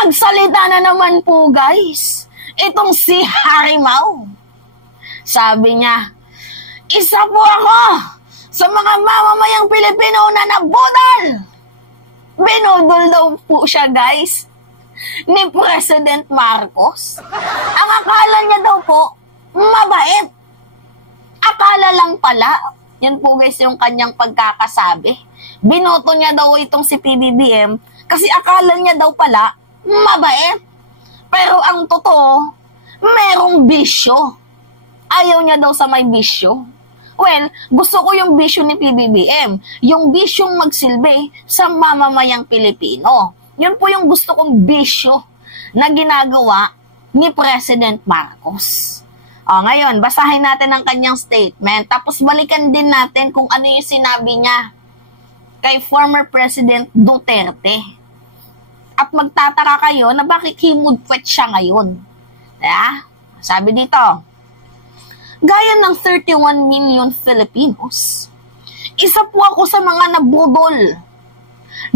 Nagsalita na naman po guys, itong si Harimaw. Sabi niya, isa po ako sa mga mamamayang Pilipino na nabudol. Binudol daw po siya guys ni President Marcos. Ang akala niya daw po, mabait. Akala lang pala. Yan po guys yung kanyang pagkakasabi. Binoto niya daw itong si PBBM kasi akala niya daw pala, mabait. Pero ang totoo, merong bisyo. Ayaw niya daw sa may bisyo. Well, gusto ko yung bisyo ni PBBM. Yung bisyong magsilbi sa mamamayang Pilipino. Yun po yung gusto kong bisyo na ginagawa ni President Marcos. O, ngayon, basahin natin ang kanyang statement. Tapos balikan din natin kung ano yung sinabi niya kay former President Duterte. At magtataka kayo na bakit himudpwet siya ngayon. Sabi dito, gaya ng 31 million Filipinos, isa po ako sa mga nabudol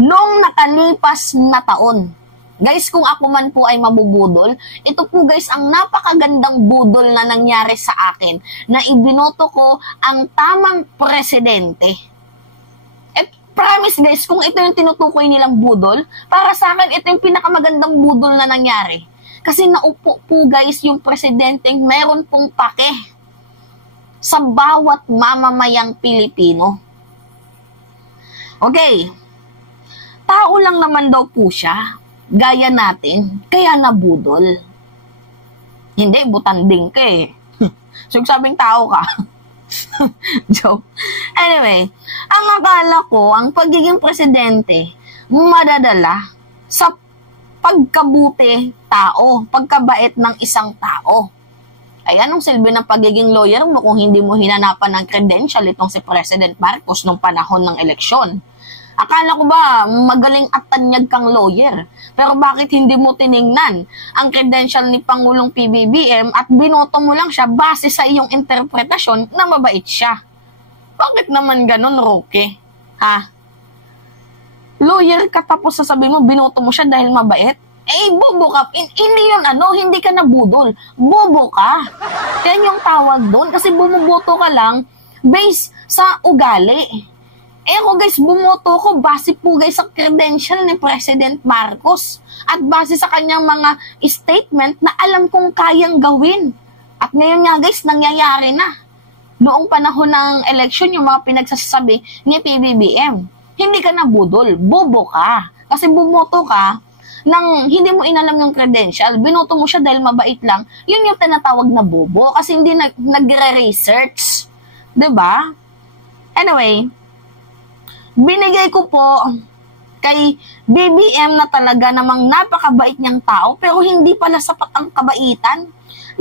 noong nakalipas na taon. Guys, kung ako man po ay mabubudol, ito po guys ang napakagandang budol na nangyari sa akin na ibinoto ko ang tamang presidente. At promise guys, kung ito yung tinutukoy nilang budol, para sa akin ito yung pinakamagandang budol na nangyari. Kasi naupo po guys yung presidenteng meron pong pake sa bawat mamamayang Pilipino. Okay, tao lang naman daw po siya. Gaya natin, kaya nabudol. Hindi, butanding ka eh. So, sabing tao ka. Joke. Anyway, ang akala ko, ang pagiging presidente, madadala sa pagkabuti tao, pagkabait ng isang tao. Ay, anong silbi ng pagiging lawyer mo kung hindi mo hinanapan ng credential itong si President Marcos nung panahon ng eleksyon? Akala ko ba magaling at tanyag kang lawyer? Pero bakit hindi mo tiningnan ang credential ni Pangulong PBBM at binoto mo lang siya base sa iyong interpretasyon na mabait siya? Bakit naman ganun, Roque? Ha? Lawyer ka tapos sasabihin mo binoto mo siya dahil mabait? Eh, bobo ka. Hindi yun hindi ka nabudol. Bobo ka. Yan yung tawag doon kasi bumuboto ka lang based sa ugali. Eh ako guys, bumoto ko base po guys sa credential ni President Marcos at base sa kanyang mga statement na alam kong kayang gawin. At ngayon nga guys, nangyayari na. Noong panahon ng election, yung mga pinagsasabi ni PBBM, hindi ka na budol, bobo ka. Kasi bumoto ka nang hindi mo inalam yung credential, binoto mo siya dahil mabait lang, yun yung tinatawag na bobo kasi hindi nagre-research. 'Di ba? Anyway, binigay ko po kay BBM na talaga namang napakabait niyang tao pero hindi pala sapat ang kabaitan.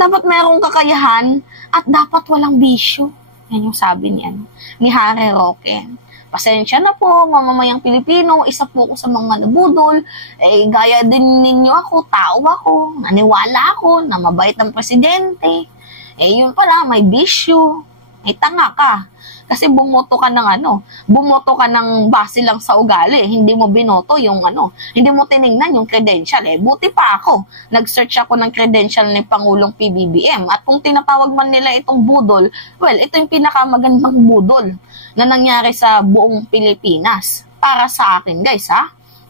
Dapat mayroong kakayahan at dapat walang bisyo. Yan yung sabi niyan ni Harry Roque. Pasensya na po, mamamayang Pilipino, isa po ako sa mga nabudol. Eh, gaya din ninyo ako, tao ako, naniwala ako na mabait ang presidente. Eh, yun pala, may bisyo. Eh, tanga ka. Kasi bumoto ka ng base lang sa ugali, hindi mo binoto yung hindi mo tiningnan yung credential eh. Buti pa ako, nag-search ako ng credential ni Pangulong PBBM at kung tinatawag man nila itong budol, well, ito yung pinakamagandang budol na nangyari sa buong Pilipinas. Para sa akin guys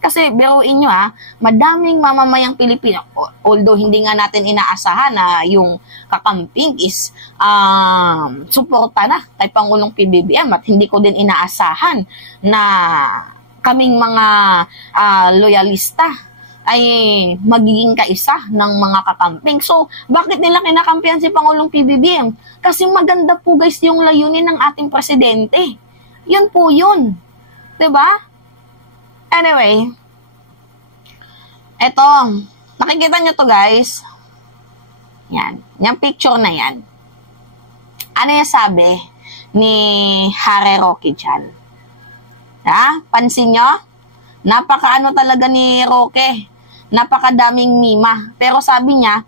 Kasi biruin nyo madaming mamamayang Pilipino, although hindi nga natin inaasahan na yung kakamping is suporta na kay Pangulong PBBM at hindi ko din inaasahan na kaming mga loyalista ay magiging kaisa ng mga kakamping. So, bakit nila kinakampihan si Pangulong PBBM? Kasi maganda po guys yung layunin ng ating presidente. Yun po yun. 'Di ba? Anyway, eto, nakikita nyo to guys. Yan, yung picture na yan. Ano yung sabi ni Harry Roque dyan? Pansin nyo? Napakaano talaga ni Roque. Napakadaming mima. Pero sabi niya,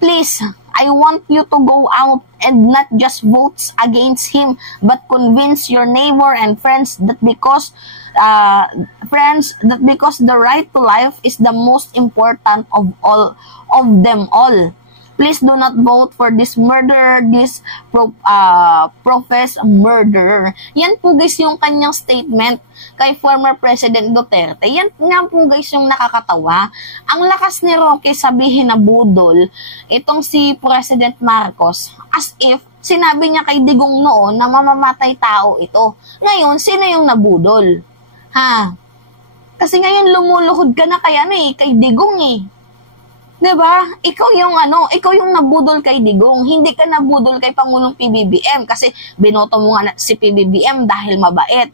please, I want you to go out and not just vote against him, but convince your neighbor and friends that because friends, that because the right to life is the most important of them all. Please do not vote for this murderer, this professed murderer. Yan po guys yung kanyang statement kay former President Duterte. Yan nga po guys yung nakakatawa. Ang lakas ni Roque sabihin na budol itong si President Marcos as if sinabi niya kay Digong noon na mamamatay tao ito. Ngayon, sino yung nabudol? Ha? Kasi ngayon lumuluhod ka na kay kay Digong eh. 'Di ba? Ikaw yung nabudol kay Digong, hindi ka nabudol kay Pangulong PBBM kasi binoto mo nga si PBBM dahil mabait.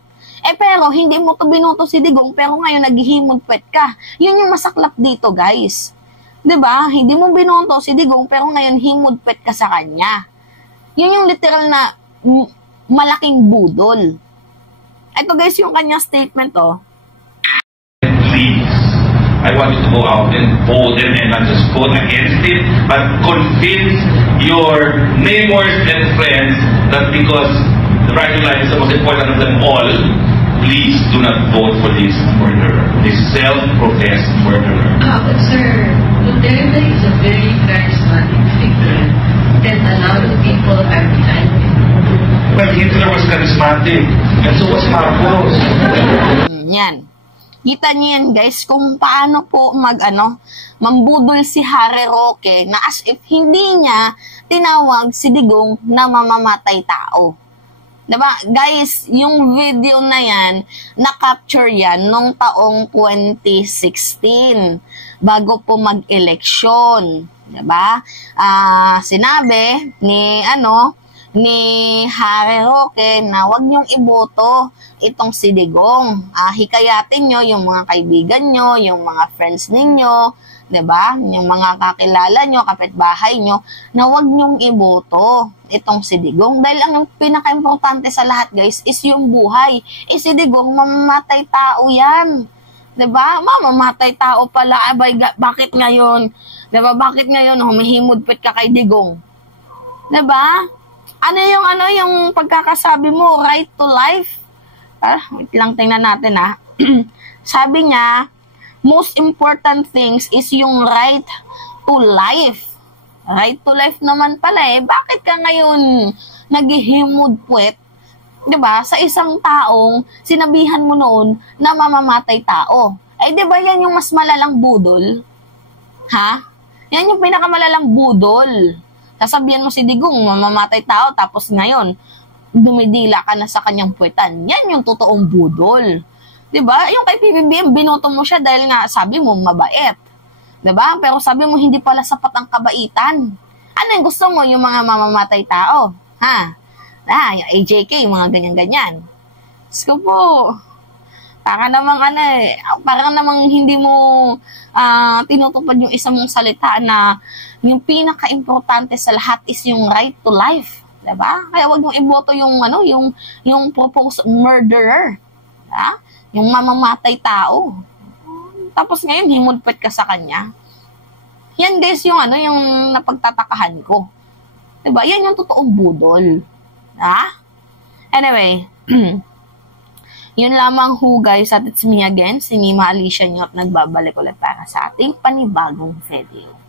Pero hindi mo to binoto si Digong pero ngayon naghihimod-pwet ka. Yun yung masaklap dito, guys. 'Di ba? Hindi mo binoto si Digong pero ngayon himod-pwet ka sa kanya. Yun yung literal na malaking budol. Ito guys yung kanya statement Please, I want you to go out and vote and not just vote against it, but convince your neighbors and friends that because the right to life is the most important of them all, please do not vote for this murderer, this self-professed murderer. But sir, Duterte is a very charismatic figure and a lot of people are behind him. Well, Hitler was charismatic, and so was Marcos. Yan. Kita niyo yan guys kung paano po mambudol si Harry Roque na as if hindi niya tinawag si Digong na mamamatay tao. Diba? Guys, yung video na yan, na-capture yan nung taong 2016 bago po mag-eleksyon. Diba? Sinabi ni Harry Roque na wag niyong iboto itong si Digong. Hikayatin nyo yung mga kaibigan nyo, yung mga friends ninyo, 'di ba? Yung mga kakilala nyo, kapitbahay nyo, na wag niyong iboto itong si Digong. Dahil ang pinaka-importante sa lahat, guys, is yung buhay. Si Digong, mamamatay tao yan. 'Di ba? Mamamatay tao pala. Abay, bakit ngayon? 'Di ba? Bakit ngayon humihimod-pit ka kay Digong? 'Di ba? Ano yung pagkakasabi mo, right to life? Wait lang, tingnan natin Sabi niya, most important things is yung right to life. Right to life naman pala Bakit ka ngayon naghihimod-pwet? 'Di ba? Sa isang taong sinabihan mo noon na mamamatay tao. 'Di ba yan yung mas malalang budol? Ha? Yan yung pinakamalalang budol. Sasabihan mo si Digong, mamamatay tao, tapos ngayon, dumidila ka na sa kanyang puwetan. Yan yung totoong budol. 'Di ba? Yung kay PBBM, binoto mo siya dahil nga sabi mo mabait. 'Di ba? Pero sabi mo hindi pala sapat ang kabaitan. Ano yung gusto mo, yung mga mamamatay tao? Ha? Yung AJK, yung mga ganyan-ganyan. Diyos ko po. Parang namang hindi mo tinutupad yung isa mong salita na yung pinaka-importante sa lahat is yung right to life. Diba? Kaya wag mong iboto yung proposed murderer. Diba? Yung mamamatay tao. Tapos ngayon himudpet ka sa kanya. Yan guys yung yung napagtatakahan ko. Diba? Yan yung totoong budol. Anyway, yun lamang ho guys, at it's me again, si Mima Alicia nyo, at nagbabalik ulit para sa ating panibagong video.